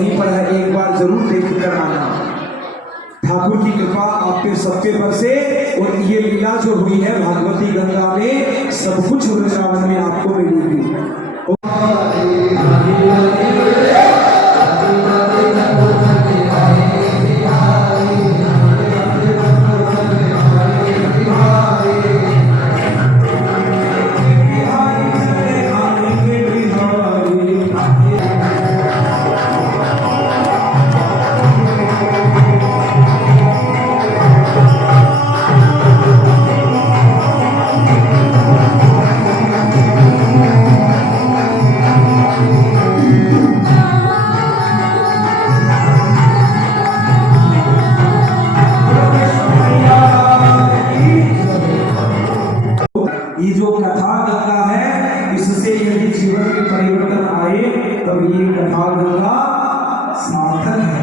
वहीं पर है, एक बार जरूर देख कर आना। ठाकुर की कृपा आपके सबके पर से, और ये लीला जो हुई है भागवती गंगा में, सब कुछ वृंदावन में आपको मिलेगी। ये जो कथा गंगा है, इससे यदि जीवन में परिवर्तन आए तब ये कथा गंगा सार्थक है।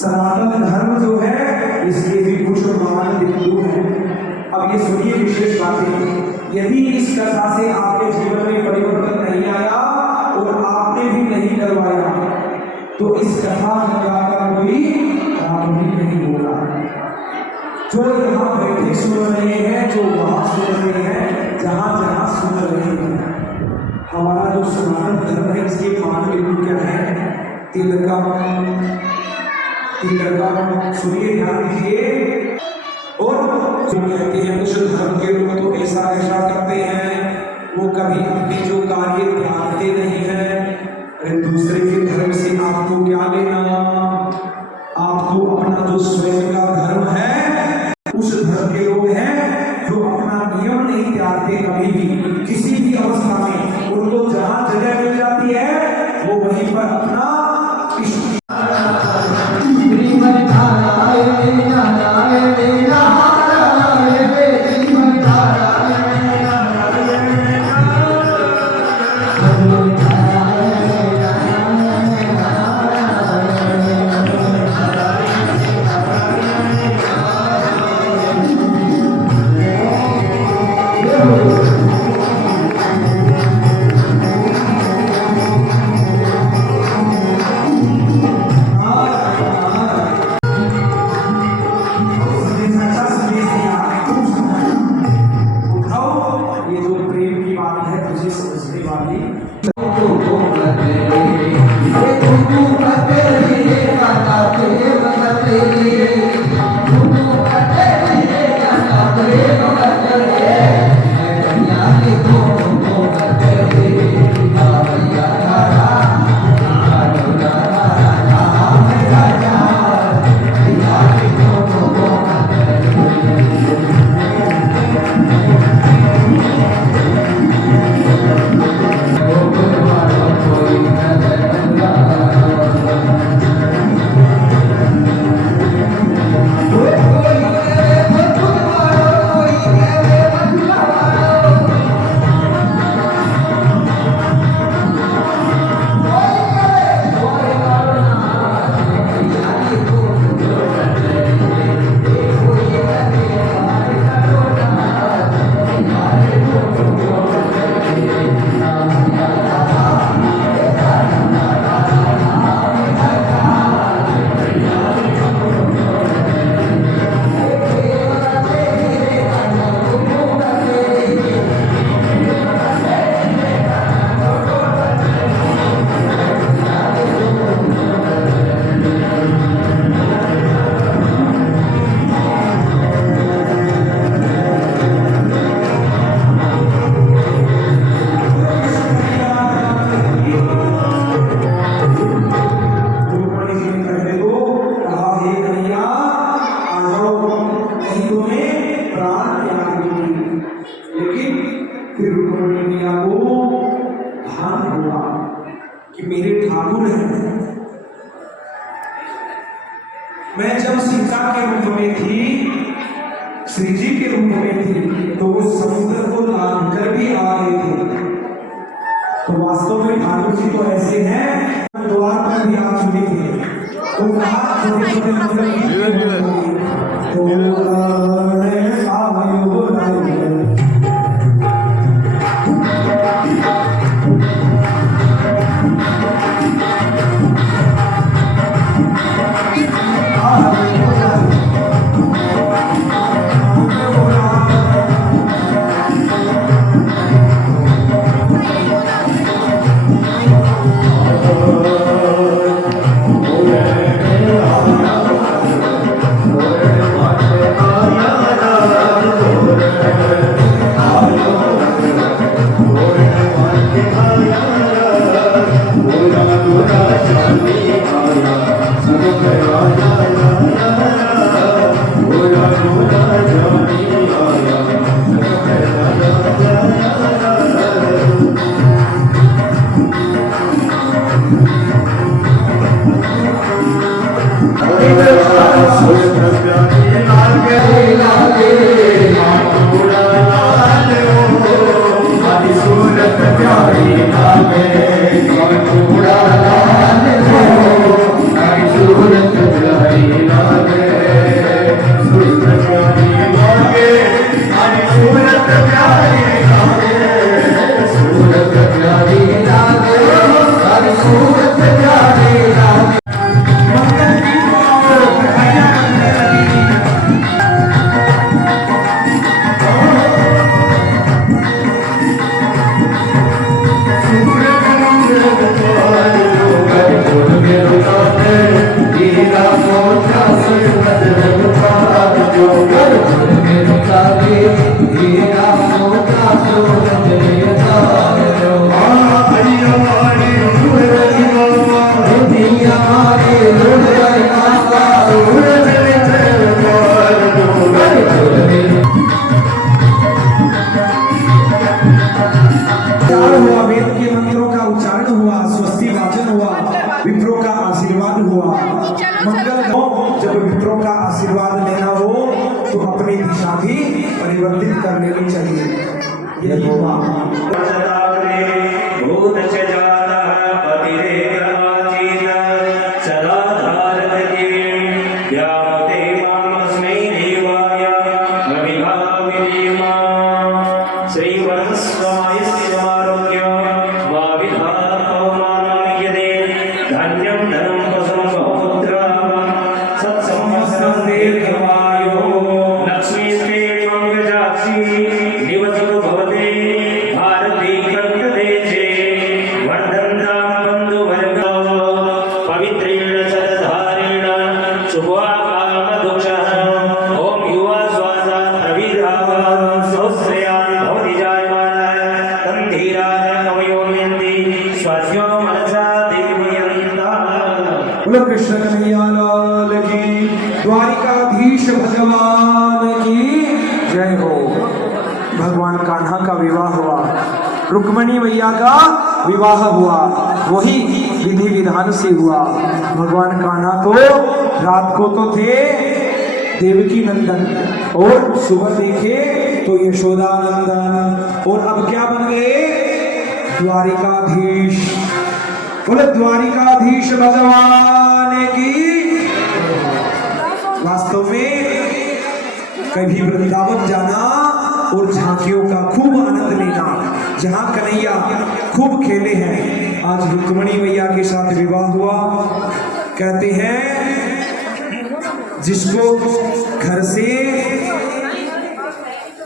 सनातन धर्म जो है इसके भी कुछ महान बिंदु हैं। अब ये सुनिए विशेष बातें। यदि इस कथा से आपके जीवन में परिवर्तन नहीं आया और आपने भी नहीं करवाया तो इस कथा गंगा का कोई काम भी नहीं होगा। जो यहाँ बैठे सुन रहे हैं, जो वहां सुन रहे हैं, जहां जहां सुन रहे हैं, हमारा जो सनातन धर्म है इसके मान बिंदु क्या है? तिलकम सुनिए, ध्यान दीजिए। और जो कहते हैं कुछ धर्म के लोग तो ऐसा करते हैं, वो कभी अपने जो कार्य त्यागते नहीं है। दूसरे के धर्म से आपको क्या लेना? आप तो अपना जो स्वयं का धर्म है, उस धर्म के लोग हैं जो अपना नियम नहीं त्यागते कभी भी, किसी भी अवस्था में। उनको जहां जगह मिल जाती है वो वहीं पर अपना मैं जब सीता के रूप में थी, श्री जी के रूप में थी, तो वो समुद्र को लांघ कर भी आ गए थे। तो वास्तव में ठाकुर जी तो ऐसे हैं, द्वार पर भी आ चुके थे। तो कहा छोटे छोटे मतलब कर लेनी चाहिए। यही बात कृष्ण कन्हैया लाल की, द्वारिकाधीश भगवान की जय हो। भगवान कान्हा का विवाह हुआ, रुक्मणी मैया का विवाह हुआ, वही विधि विधान से हुआ। भगवान कान्हा तो रात को तो थे देवकी नंदन और सुबह देखे तो यशोदा नंदन, और अब क्या बन गए? द्वारिकाधीश। बोले द्वारिकाधीश भगवान की। वास्तव में कभी वृंदावन जाना और झांकियों का खूब आनंद लेना, जहां कन्हैया खूब खेले हैं। आज रुक्मणी मैया के साथ विवाह हुआ। कहते हैं जिसको घर से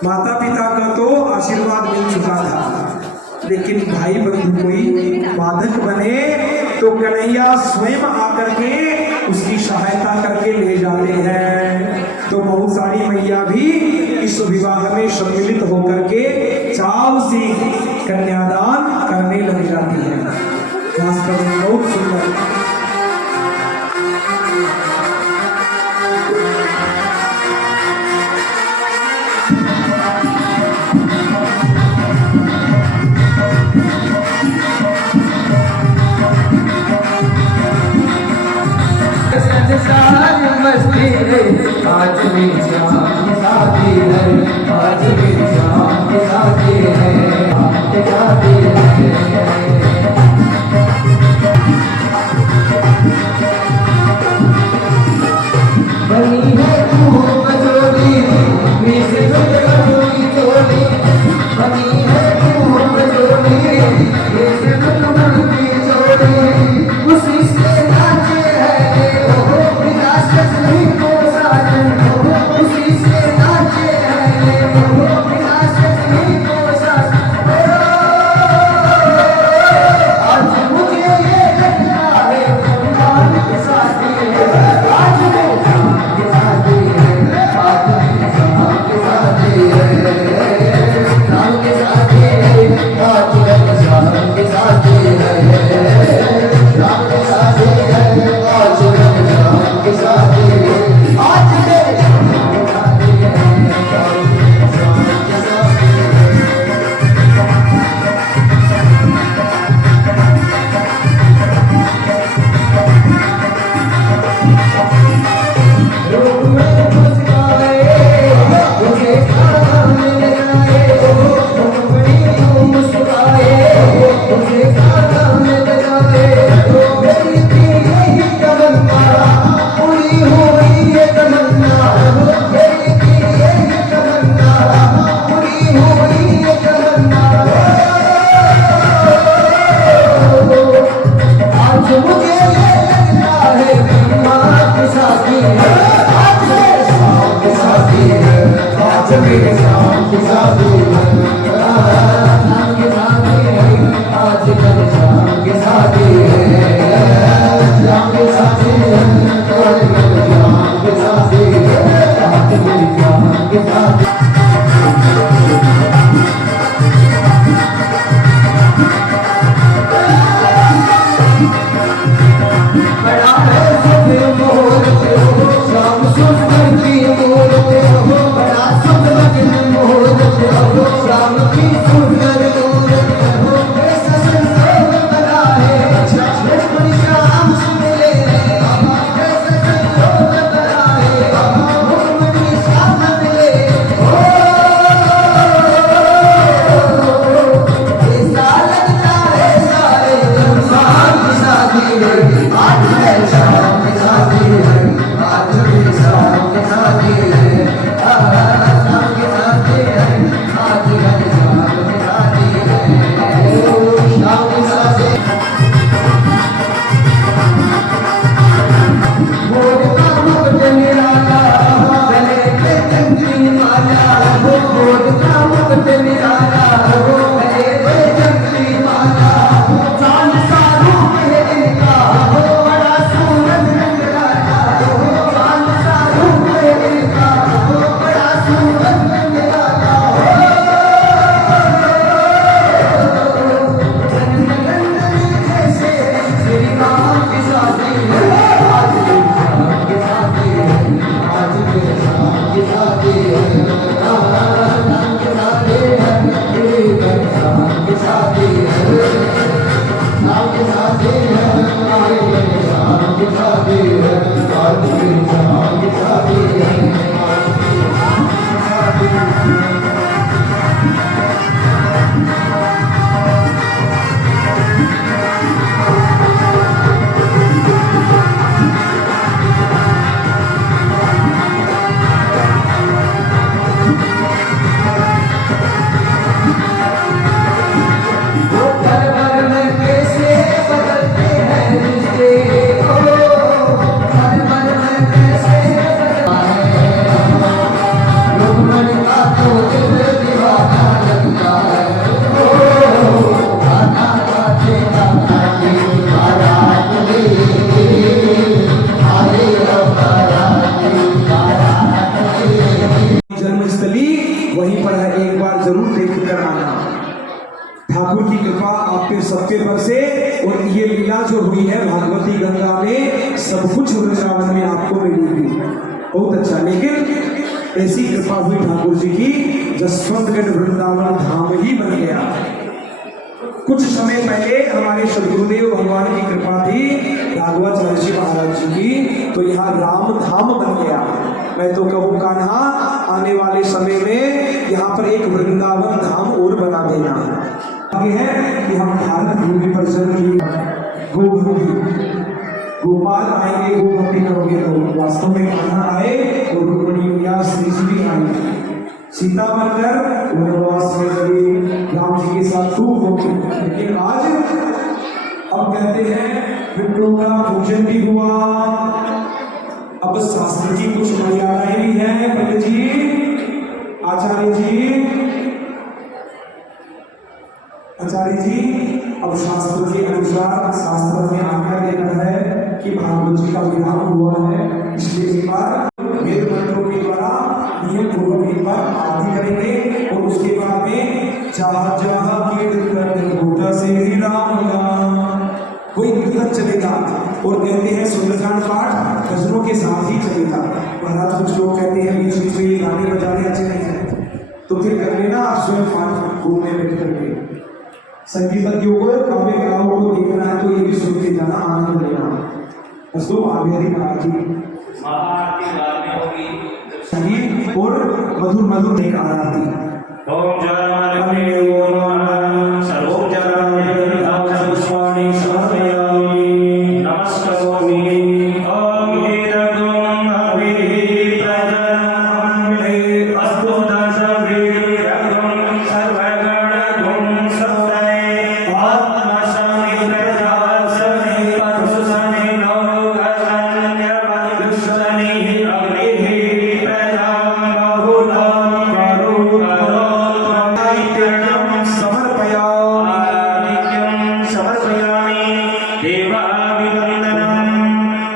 माता पिता का तो आशीर्वाद मिल चुका था, लेकिन भाई बंधु कोई बाधक बने तो कन्हैया स्वयं आकर के उसकी सहायता करके ले जाते हैं। तो बहुत सारी मैया भी इस विवाह में सम्मिलित होकर के चाव से कन्यादान करने लग जाती है। वास्तव में बहुत सुंदर। मस्ती है आज भी शाम की शादी है, आज भी शाम की शादी है, आज की शादी है। बनी है खूब जोड़ी मिस जोड़ी जोड़ी, बनी है खूब जोड़ी मिस जोड़ी जोड़ी, उसी से नाचे है उसी से नाचे हैं, ठाकुर की कृपा आप पे सबके पर से, और ये लीला जो हुई है भागवती गंगा में, सब कुछ वृंदावन में आपको मिलेगी। बहुत अच्छा। लेकिन ऐसी कृपा हुई ठाकुर जी की, जसवंतगढ़ वृंदावन धाम ही बन गया। कुछ समय पहले हमारे सदगुरुदेव भगवान की कृपा थी राघवाचार्य जी महाराज जी की, तो यहाँ राम धाम बन गया। मैं तो कहूँ कान्हा, आने वाले समय में यहाँ पर एक वृंदावन धाम और बना देना। आगे है कि हम भारत भूमि पर जन्म लिए गोभक्ति, गोपाल आएंगे गोभक्ति करोगे तो वास्तव में कान्हा आए और रुक्मिणी मैया श्री जी भी आए। सीता बनकर वनवास में गई, राम जी के साथ खूब होगी। लेकिन आज अब कहते हैं विप्रों का पूजन भी हुआ। अब शास्त्र की कुछ मर्यादाएं भी हैं। पंडित जी, आचार्य जी, अब शास्त्र के अनुसार शास्त्र में आज्ञा देना है कि भागवत जी का विवाह हुआ है, इसलिए एक बार वेद मंत्रों के द्वारा नियम पूर्वक एक बार आरती करेंगे और उसके बाद में जहाँ जहाँ कीर्तन होता से ही राम नाम, कोई कीर्तन चलेगा। और कहते हैं सुंदरकांड पाठ गजलों के साथ ही चलेगा। महाराज कुछ लोग कहते हैं बीच बीच में ये गाने बजाने अच्छे नहीं है, तो फिर कर लेना आप स्वयं पाठ घूमने बैठ करके। संगीतज्ञों को काव्य कलाओं को देखना है तो ये भी सुनते जाना, आनंद लेना। बस तो आगे महाराज जी संगीत और मधुर मधुर एक आरती। ओम जय ओम सर्वोम जय सर्वस्वामी समर्पयामि नमस्करोमि। ओम वीरगुं अभिप्रजनं अस्तु दशवीरगुं सर्वगणगुं सत्तये आत्मशनि प्रजासनि पशुसनि लोकसन्य मनुष्यनि अग्निः प्रजां बहुलं समर्पयामि देवाभिवन्दनम्।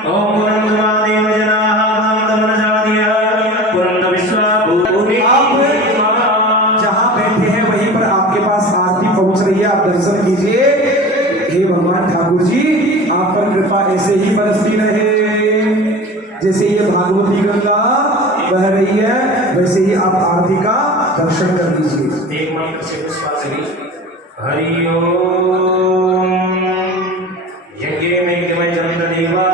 ओम पुरन्दरादेव जनाः बन्धमनजादिः पुरन्द विश्वाभूति। आप जहाँ बैठे हैं वहीं पर आपके पास आरती पहुंच रही है, आप दर्शन कीजिए। हे भगवान ठाकुर जी, आप पर कृपा ऐसे ही बरसती रहे, जैसे ये भागवती गंगा बह रही है वैसे ही आप आरती का दर्शन कर लीजिए। एक मंत्र से पुष्पांजलि। हरि ओम यज्ञे में जन्म देवा